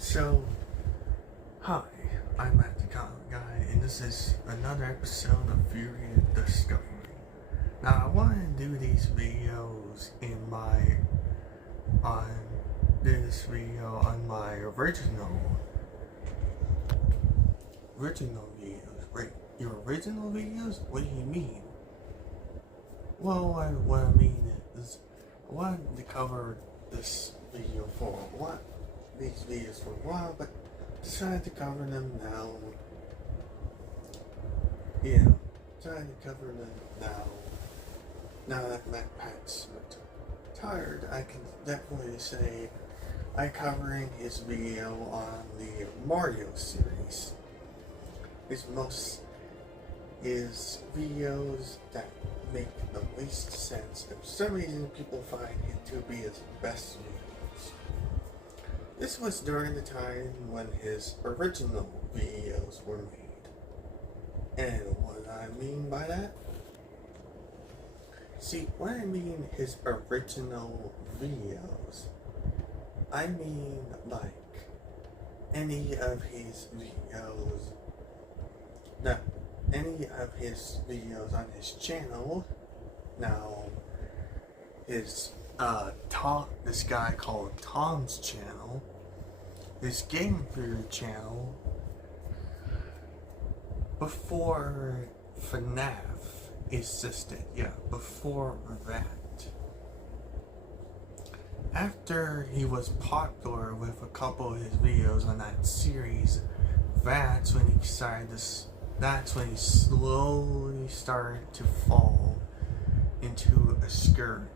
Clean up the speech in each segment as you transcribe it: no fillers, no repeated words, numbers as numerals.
So, hi, I'm Matt the Comic Guy, and this is another episode of Theorie and Discovery. Now, I want to do these videos on this video on my original videos. Wait, your original videos? What do you mean? Well, what I mean is, I wanted to cover this video for these videos for a while, but decided to cover them now. Decided to cover them now. Now that Matt Pat's retired, I can definitely say I'm covering his video on the Mario series. His videos that make the least sense, and for some reason people find it to be his best videos. This was during the time when his original videos were made. And what I mean by that? See, when I mean his original videos, I mean like any of his videos on his channel. Now, this guy called Tom's channel, his Game Theory channel, before FNAF existed, before that. After he was popular with a couple of his videos on that series, that's when he slowly started to fall into obscurity.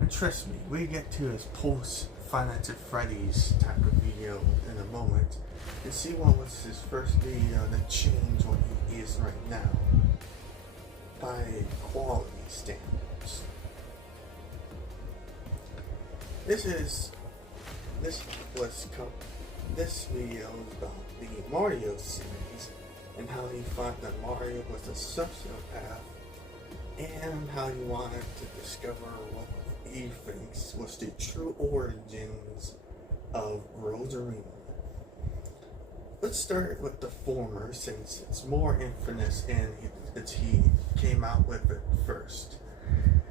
And trust me, we get to his post-Five Nights at Freddy's type of video in a moment, and see what was his first video that changed what he is right now by quality standards. This video is about the Mario series and how he thought that Mario was a sociopath, and how he wanted to discover what he thinks was the true origins of Rosarina. Let's start with the former, since it's more infamous and he came out with it first.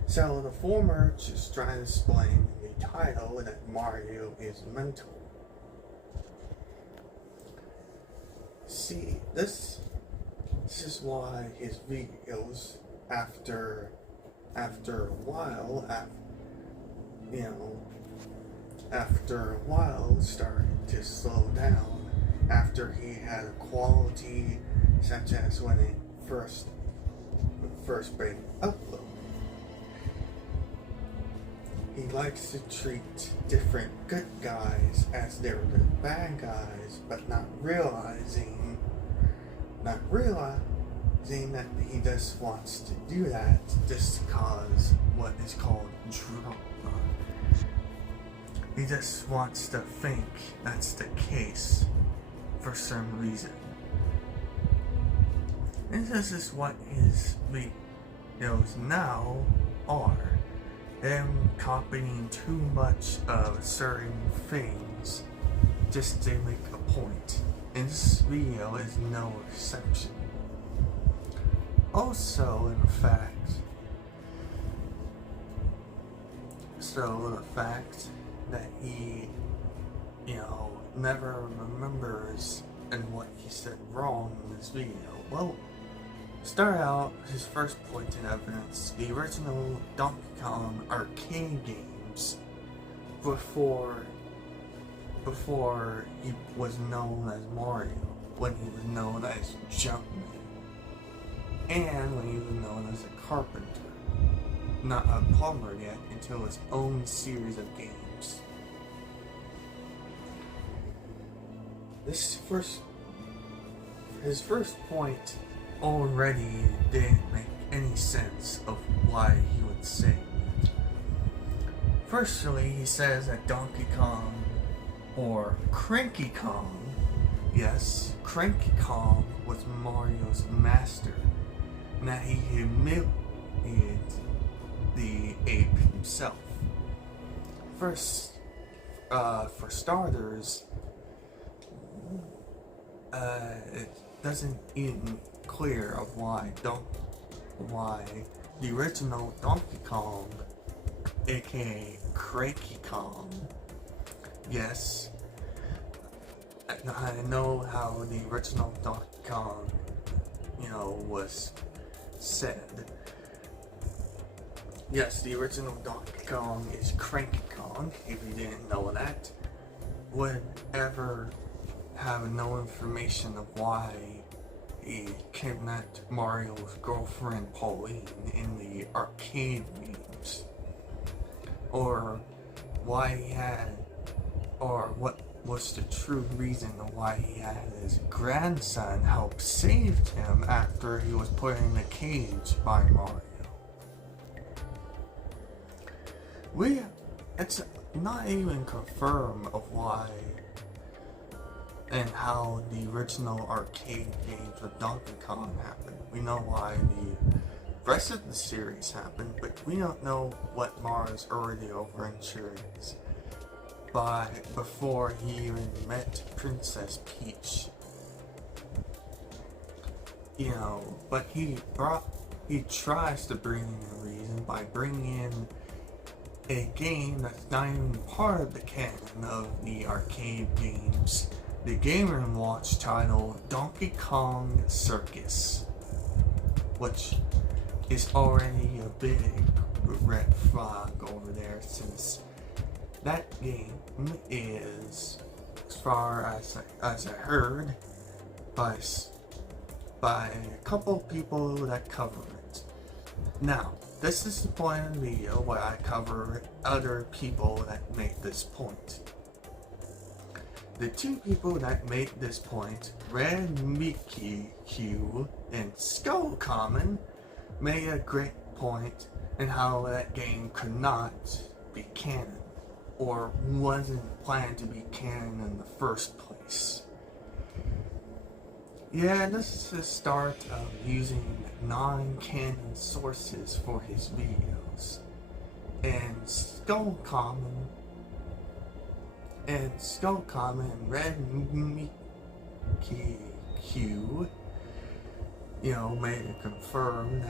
So the former just trying to explain in the title that Mario is mental. See, this is why his videos after a while started to slow down after he had a quality such as when it first being uploaded. He likes to treat different good guys as they're the bad guys, but not realizing that he just wants to do that just cause what is called drama. He just wants to think that's the case for some reason. And this is what his videos now are. Them copying too much of certain things just to make a point. And this video is no exception. Also, the fact that he, never remembers and what he said wrong in this video. Well, start out his first point in evidence, the original Donkey Kong arcade games before he was known as Mario, when he was known as Jumpman, and when he was known as a carpenter, not a plumber yet, until his own series of games. His first point already didn't make any sense of why he would say it. Firstly, he says that Donkey Kong, or Cranky Kong, yes, Cranky Kong was Mario's master, and that he humiliated the ape himself. First, for starters, it doesn't even clear of why the original Donkey Kong, aka Cranky Kong, yes, I know how the original Donkey Kong, was said. Yes, the original Donkey Kong is Cranky Kong, if you didn't know that. Would ever have no information of why he kidnapped Mario's girlfriend Pauline in the arcade games, or why he had, or what was the true reason of why he had his grandson help save him after he was put in a cage by Mario. It's not even confirmed of why and how the original arcade games of Donkey Kong happened. We know why the rest of the series happened, but we don't know what Mario's earlier adventures before he even met Princess Peach. But he tries to bring in a reason by bringing in a game that's not even part of the canon of the arcade games. The Game & Watch title Donkey Kong Circus, which is already a big red flag over there, since that game is, as far as I heard, by a couple people that cover it. Now, this is the point of the video where I cover other people that make this point. The two people that make this point, Red Mickey Q and Skull Common, made a great point in how that game could not be canon, or wasn't planned to be canon in the first place. Yeah, this is the start of using non-canon sources for his videos. And Skull Common and Red Mickey Q, made it confirm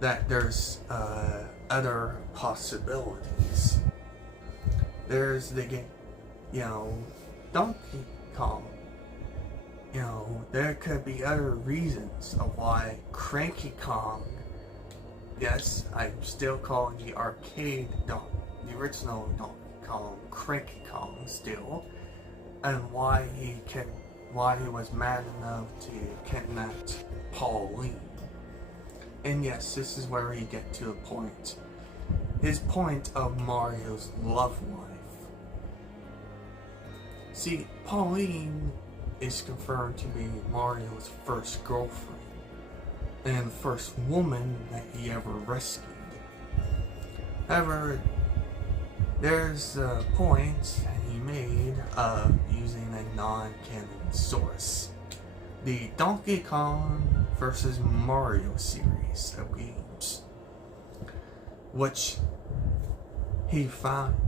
that there's other possibilities. There's the game, Donkey Kong. There could be other reasons of why Cranky Kong, yes, I'm still calling the the original Donkey Kong Cranky Kong still, and why he was mad enough to kidnap Pauline. And yes, this is where we get to a point. His point of Mario's love life. See, Pauline is confirmed to be Mario's first girlfriend, and the first woman that he ever rescued. However, there's a point he made of using a non-canon source. The Donkey Kong vs. Mario series of games, which he fought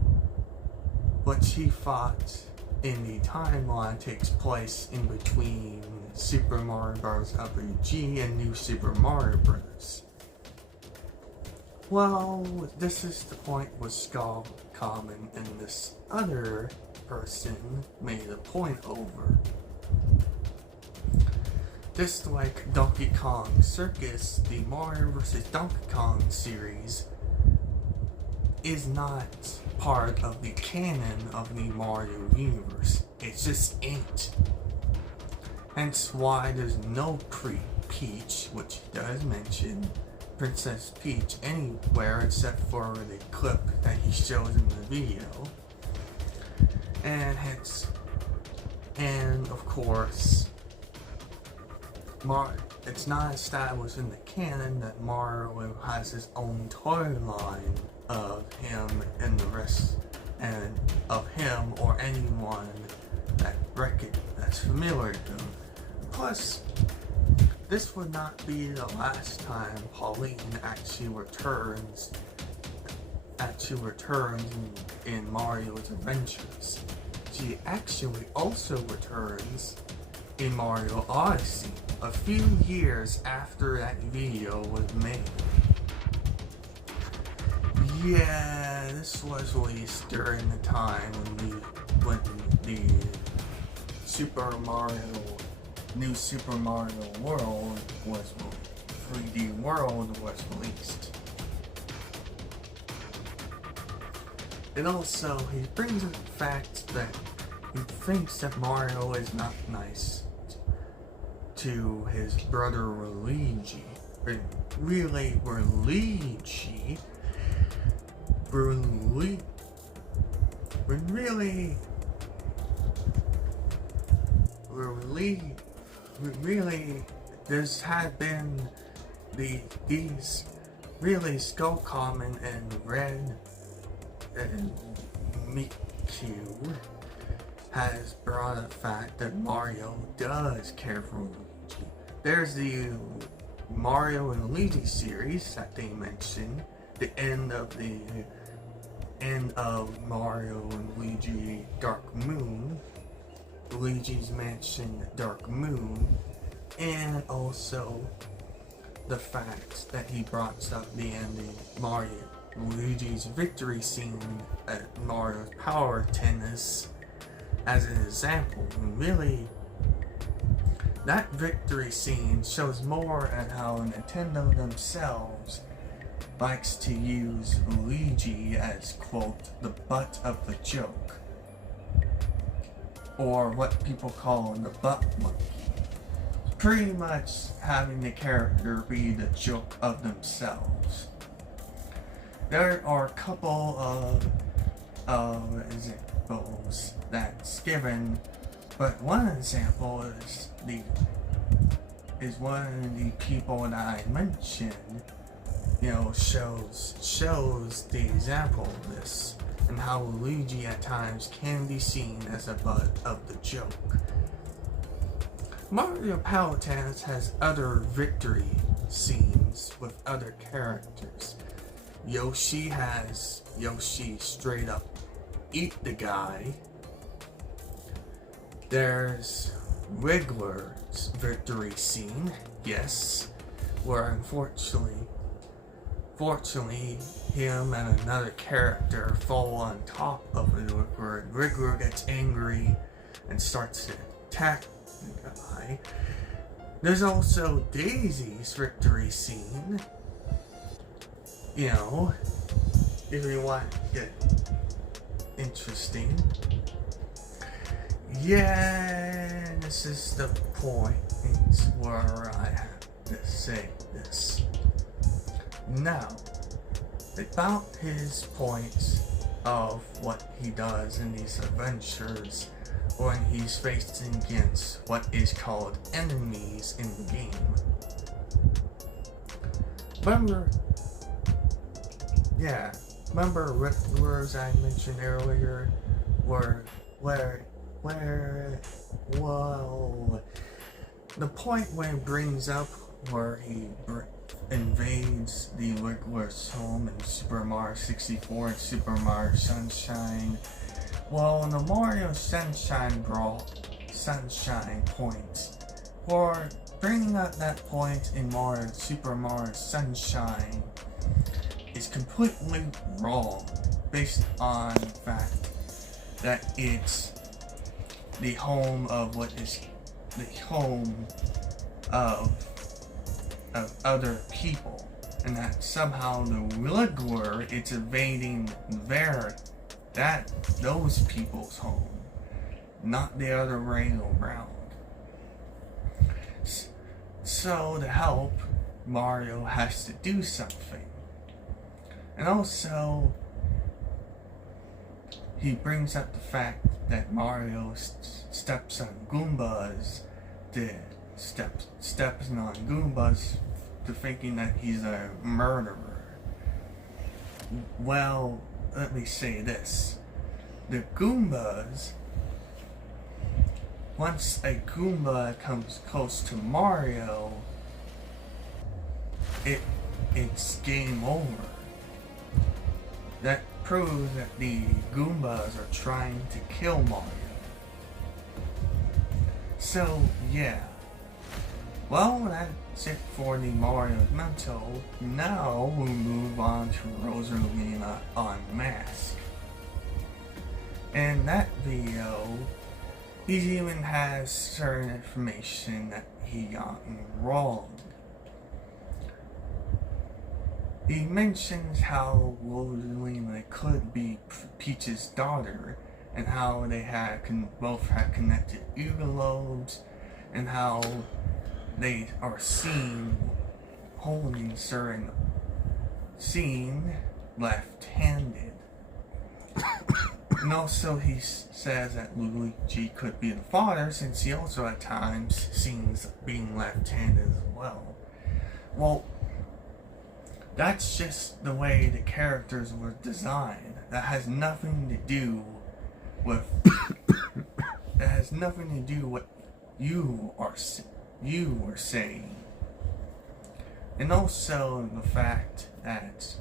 in the timeline takes place in between Super Mario Bros. RPG and New Super Mario Bros. Well, this is the point with Skull Common and this other person made a point over. Just like Donkey Kong Circus, the Mario vs. Donkey Kong series is not part of the canon of the Mario universe. It just ain't. Hence why there's no Peach, which does mention Princess Peach anywhere except for the clip that he shows in the video. And of course, it's not established in the canon that Mario has his own toy line of him and the rest, and of him or anyone that's familiar with him. Plus, this would not be the last time Pauline actually returns in Mario's adventures. She actually also returns in Mario Odyssey, a few years after that video was made. Yeah, this was released during the time when the New Super Mario World was 3D World was released. And also, he brings up the fact that he thinks that Mario is not nice to his brother Luigi. Really, Luigi. There's had been these really Skullcommon and Red and Miku has brought up the fact that Mario does care for Luigi. There's the Mario and Luigi series that they mentioned, the end of Mario and Luigi Dark Moon, Luigi's Mansion Dark Moon, and also the fact that he brought up the ending Luigi's victory scene at Mario's Power Tennis as an example. And really, that victory scene shows more at how Nintendo themselves likes to use Luigi as, quote, the butt of the joke, or what people call the butt monkey. Pretty much having the character be the joke of themselves. There are a couple of examples that's given, but one example is one of the people that I mentioned, shows the example of this, and how Luigi at times can be seen as a butt of the joke. Mario Power Tennis has other victory scenes with other characters. Yoshi straight up eat the guy. There's Wiggler's victory scene, yes, where unfortunately him and another character fall on top of Wiggler. Wiggler gets angry and starts to attack the guy. There's also Daisy's victory scene. If you want to get interesting. Yeah, this is the point where I have to say this. Now, about his points of what he does in these adventures when he's facing against what is called enemies in the game. Remember Wigglers I mentioned earlier, the point when it brings up where he invades the Wiggler's home in Super Mario 64 and Super Mario Sunshine. Well, the Mario Sunshine point, for bringing up that point in Super Mario Sunshine is completely wrong, based on the fact that it's the home of other people, and that somehow the Wiggler it's invading those people's home, not the other way around. So to help, Mario has to do something. And also, he brings up the fact that Mario steps on Goombas, to thinking that he's a murderer. Well, let me say this. The Goombas, once a Goomba comes close to Mario, it's game over. That proves that the Goombas are trying to kill Mario. So, yeah. Well, that's it for the Mario Mental. Now we move on to Rosalina Unmasked. In that video, he even has certain information that he gotten wrong. He mentions how Rosalina could be Peach's daughter, and how they both had connected earlobes, and how they are seen holding certain scene left-handed. And also he says that Luigi could be the father, since he also at times seems being left-handed as well. Well, that's just the way the characters were designed. That has nothing to do with that has nothing to do with what you are saying. And also the fact that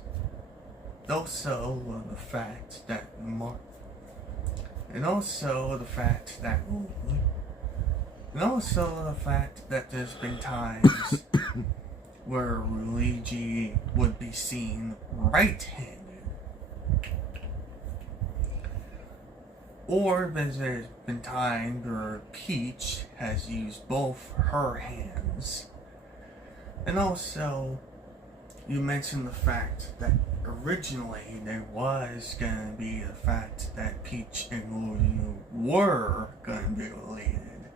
there's been times where Luigi would be seen right-handed, or there's been times where Peach has used both her hands. And also, you mentioned the fact that originally there was going to be the fact that Peach and Luigi were going to be related.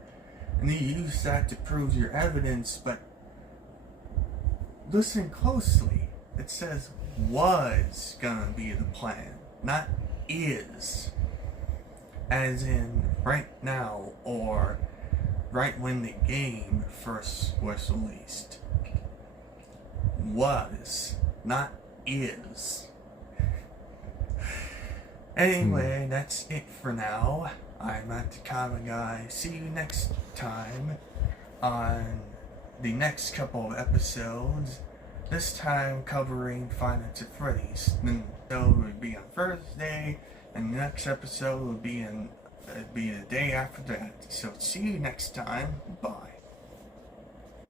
And you use that to prove your evidence, but listen closely. It says was going to be the plan, not is. As in right now, or right when the game first was released. Was, not is. Anyway, that's it for now. I'm at the Comic Guy. See you next time on the next couple of episodes. This time covering Five Nights at Freddy's. The episode would be on Thursday, and the next episode would be the day after that. So see you next time. Bye.